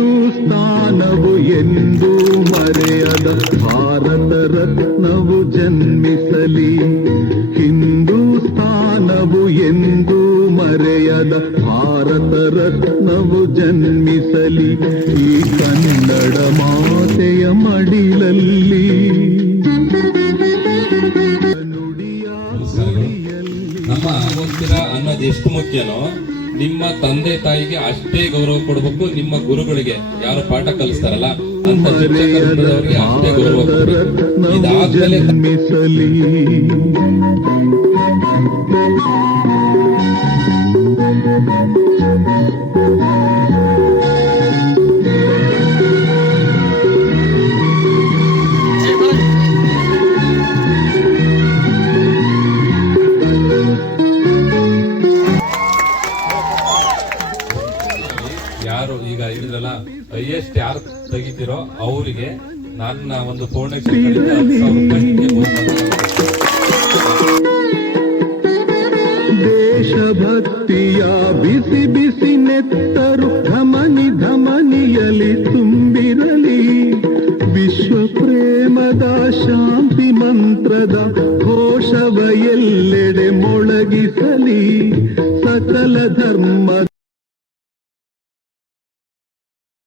ಹಿಂದೂಸ್ತಾನವು ಎಂದು ಮರೆಯದ ಭಾರತ ರತ್ನವು ಜನ್ಮಿಸಲಿ. ಹಿಂದೂಸ್ತಾನವು ಎಂದು ಮರೆಯದ ಭಾರತ ರತ್ನವು ಜನ್ಮಿಸಲಿ. ಈ ಕನ್ನಡ ಮಾತೆಯ ಮಡಿಲಲ್ಲಿ ನಮ್ಮ ಹೋಗ್ತೀರ ಅನ್ನೋದು ಎಷ್ಟು ಮುಖ್ಯನೋ ನಿಮ್ಮ ತಂದೆ ತಾಯಿಗೆ ಅಷ್ಟೇ ಗೌರವ ಕೊಡಬೇಕು. ನಿಮ್ಮ ಗುರುಗಳಿಗೆ ಯಾರು ಪಾಠ ಕಲಿಸ್ತಾರಲ್ಲ ಅಂತ ಶಿಕ್ಷಕರಿಗೆ ಅಷ್ಟೇ ಗೌರವ ಕೊಡಬೇಕು. ಇದಾದ್ಮೇಲೆ ಯಾರು ಈಗ ಹೇಳಿದ್ರಲ್ಲ ಹೈಯೆಸ್ಟ್ ಯಾರು ತೆಗಿತೀರೋ ಅವರಿಗೆ ನನ್ನ ಒಂದು ಫೌಂಡೇಶನ್ ದೇಶಭಕ್ತಿಯ ಬಿಸಿ ಬಿಸಿ ನೆತ್ತರು ಧಮನಿ ಧಮನಿ